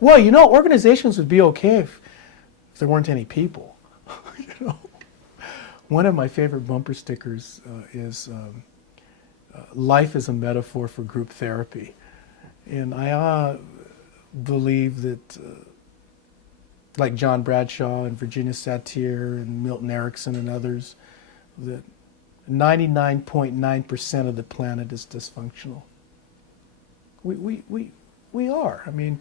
Well, organizations would be okay if there weren't any people. you know, One of my favorite bumper stickers is "Life is a metaphor for group therapy," and I believe that, like John Bradshaw and Virginia Satir and Milton Erickson and others, that 99.9% of the planet is dysfunctional. We are. I mean,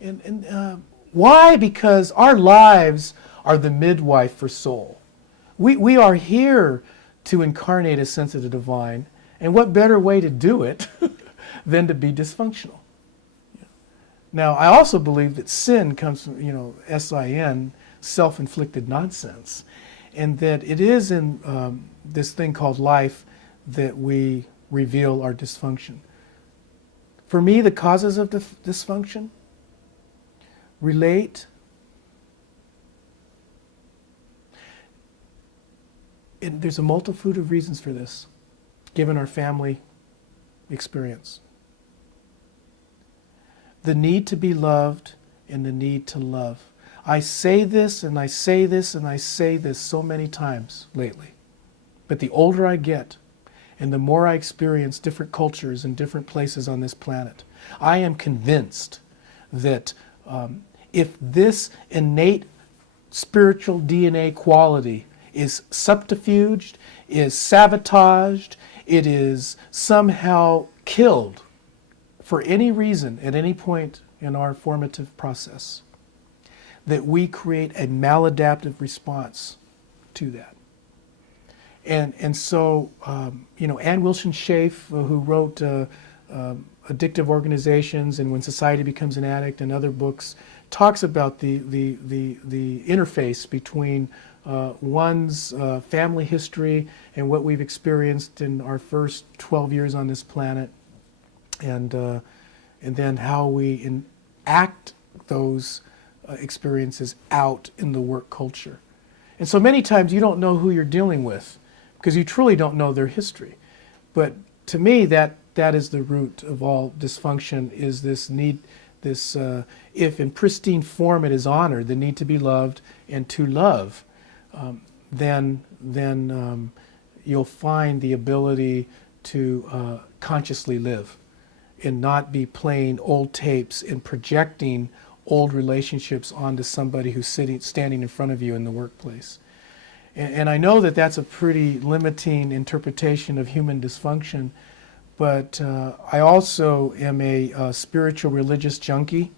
and why? Because our lives are the midwife for soul. We are here to incarnate a sense of the divine, and what better way to do it than to be dysfunctional? Now, I also believe that sin comes from, S-I-N, self-inflicted nonsense, and that it is in this thing called life that we reveal our dysfunction. For me, the causes of dysfunction relate, and there's a multitude of reasons for this, given our family experience. The need to be loved and the need to love. I say this and I say this and I say this so many times lately. But the older I get and the more I experience different cultures and different places on this planet, I am convinced that if this innate spiritual DNA quality is subterfuged, is sabotaged, it is somehow killed for any reason at any point in our formative process, that we create a maladaptive response to that. And so, Ann Wilson Schaaf, who wrote Addictive Organizations and When Society Becomes an Addict and other books, talks about the interface between one's family history and what we've experienced in our first 12 years on this planet, and then how we enact those experiences out in the work culture. And so many times you don't know who you're dealing with because you truly don't know their history. But to me, that is the root of all dysfunction, is this need, this, if in pristine form it is honored, the need to be loved and to love, then you'll find the ability to consciously live and not be playing old tapes and projecting old relationships onto somebody who's standing in front of you in the workplace. And I know that that's a pretty limiting interpretation of human dysfunction, but I also am a spiritual religious junkie,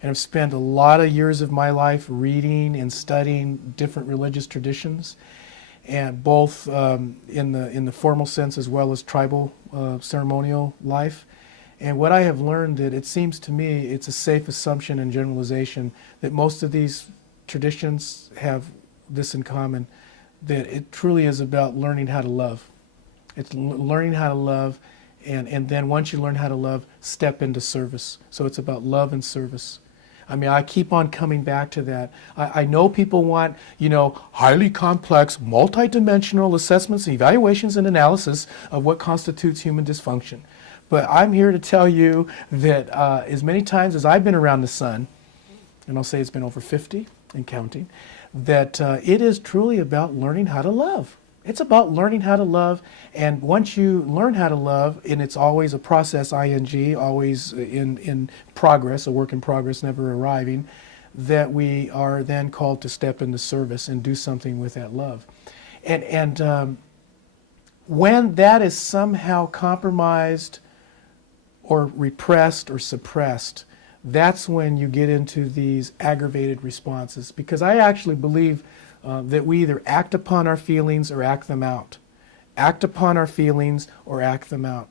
and I've spent a lot of years of my life reading and studying different religious traditions, and both in the formal sense as well as tribal ceremonial life. And what I have learned, that it seems to me it's a safe assumption and generalization that most of these traditions have this in common, that it truly is about learning how to love. It's learning how to love, and then once you learn how to love, step into service. So it's about love and service. I mean, I keep on coming back to that. I know people want, highly complex, multidimensional assessments, evaluations, and analysis of what constitutes human dysfunction. But I'm here to tell you that as many times as I've been around the sun, and I'll say it's been over 50 and counting, that it is truly about learning how to love. It's about learning how to love, and once you learn how to love, and it's always a process, ing, always in progress, a work in progress, never arriving, that we are then called to step into service and do something with that love. And when that is somehow compromised or repressed or suppressed, that's when you get into these aggravated responses. Because I actually believe that we either act upon our feelings or act them out. Act upon our feelings or act them out.